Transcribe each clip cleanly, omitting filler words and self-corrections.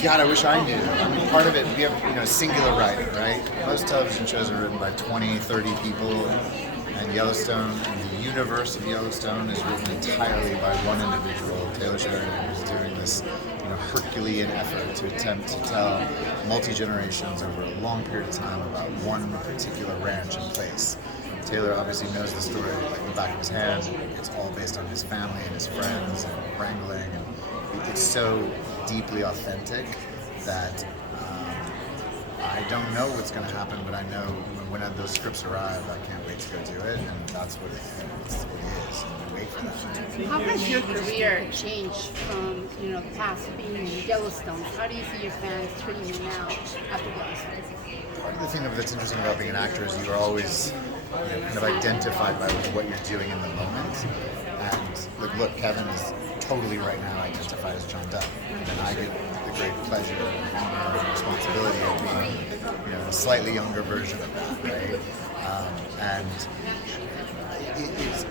God, I wish I knew. I mean, part of it, we have singular writing, right? Most television shows are written by 20, 30 people, and Yellowstone, the universe of Yellowstone is written entirely by one individual, Taylor Sheridan, who's doing this Herculean effort to attempt to tell multi-generations over a long period of time about one particular ranch and place. Taylor obviously knows the story like the back of his hand. It's all based on his family and his friends and wrangling, and it's so deeply authentic that I don't know what's going to happen, but I know when those scripts arrive, I can't wait to go do it, and that's what it is. And I wait for that. How has your career changed from the past being in Yellowstone? How do you see your fans treating you now after Yellowstone? Part of the thing that's interesting about being an actor is you are always kind of identified by what you're doing in the moment. And look, Kevin is totally right now identified as John Dutton, and I get the great pleasure and honor and responsibility of being a slightly younger version of that, right? And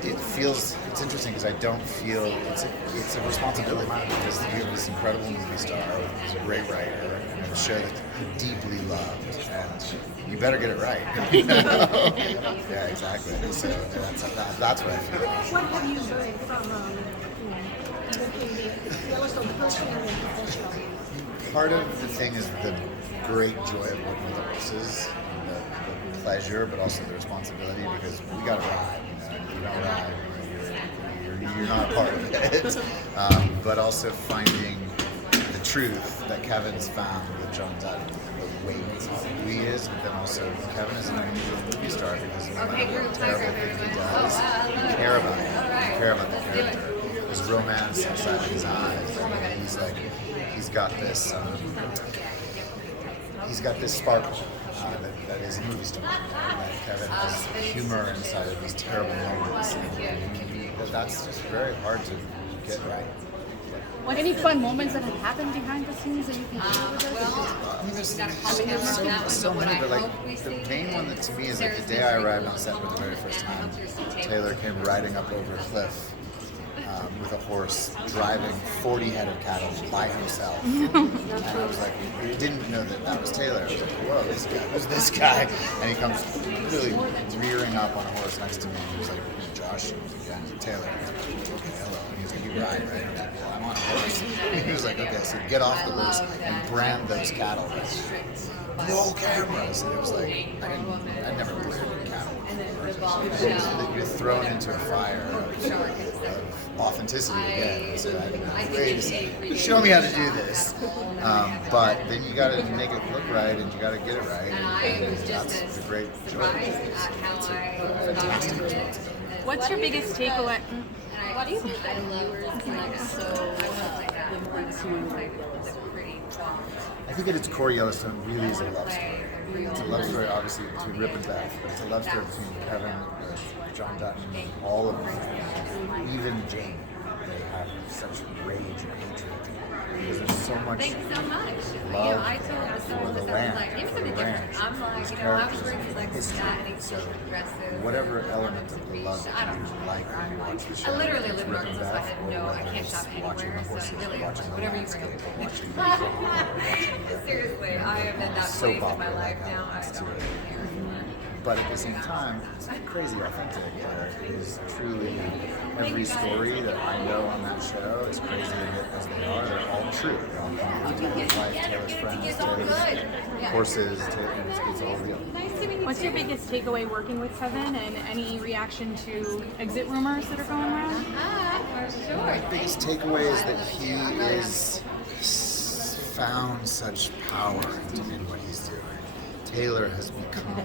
it feels, it's interesting because I don't feel, it's a responsibility because we have this incredible movie star who's a great writer and a show that you deeply loved, and you better get it right. Yeah, exactly. So that's what I feel. What have you learned from making the Yellowstone personally and professionally? Part of the thing is the great joy of working with the horses, the pleasure, but also the responsibility, because we got to ride. If you don't ride, you're not a part of it. But also finding the truth that Kevin's found with John Dutton, the weight of who he is, but then also Kevin is an unusual movie star because no matter what terrible thing he does, you care about him, you care about the character. His romance inside of his eyes, and he's got this sparkle that is a movie star. Kevin has humor inside of these terrible moments, and that's just very hard to get right. Any fun moments that have happened behind the scenes that you can share with us? I mean, there's so many, but the main one that to me is the day I arrived on set for the very first time, Taylor came riding up over a cliff with a horse, driving 40 head of cattle by himself. And I was like, we didn't know that was Taylor. I was like, whoa, who's this guy? And he comes really rearing up on a horse next to me. And he was like, Josh? Yeah, Taylor. I was like, okay, hello. And he was like, you ride, right? I was like, well, I'm on a horse. And he was like, okay, so get off the horse and brand those cattle. No cameras. And it was like, I'd never branded cattle before. You're thrown into a fire of authenticity again. So I didn't know, wait a second, show me how to do this. But then you got to make it look right, and you got to get it right. And that's the great joy. It's a fantastic responsibility. What's your biggest takeaway? What do you think the viewers so I think at its core, Yellowstone really is a love story. It's a love story, obviously, between Rip and Beth, but it's a love story between Kevin, John Dutton, all of them, even Jane. They have such rage and hatred because there's so much love for the land, for the ranch, these characters, history. So whatever element of the love that you like when you watch the show, I literally live in Rip and Arkansas. I Beth, had or no, I whether can't it's shop anymore. watching the horses, Really, watching the whatever you landscape, bring. watching the watching the Seriously, I am in that soap place in opera my life like now. I that. don't even care. But at the same time, it's crazy authentic, where it is truly every story that I know on that show, as crazy as they are, they're all true. They're all from Taylor's life, Taylor's friends, Taylor's horses, it's all real. What's your biggest takeaway working with Kevin, and any reaction to exit rumors that are going around? My biggest takeaway is that he is found such power in what he's doing. Taylor has become,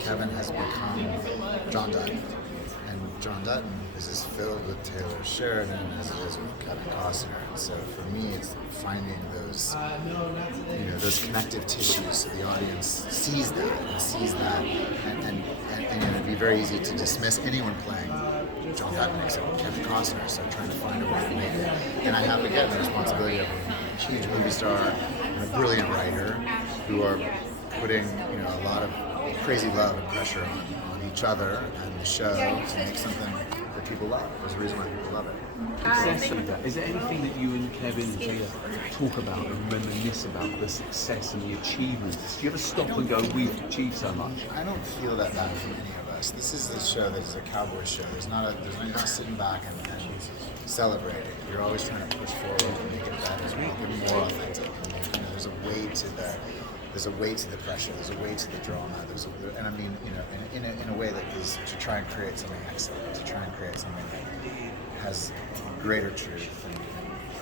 Kevin has become John Dutton. And John Dutton is as filled with Taylor Sheridan as it is with Kevin Costner. And so for me, it's finding those, those connective tissues so the audience sees that, and it'd be very easy to dismiss anyone playing John Dutton except Kevin Costner. So trying to find a way to make it. And I have, again, the responsibility of a huge movie star and a brilliant writer who are putting a lot of crazy love and pressure on each other and the show to make something that people love. There's a reason why people love it. Success of that. Is there anything that you and Kevin and Taylor talk about and reminisce about the success and the achievements? Do you ever stop and go, we've achieved so much? I don't feel that from any of us. This is the show that is a cowboy show. You're not sitting back and celebrating. You're always trying to push forward and make it better, make it more authentic. And, there's a weight to the pressure. There's a weight to the drama. And I mean, in a way that is to try and create something excellent, to try and create something that has greater truth and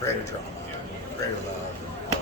greater drama, and greater love.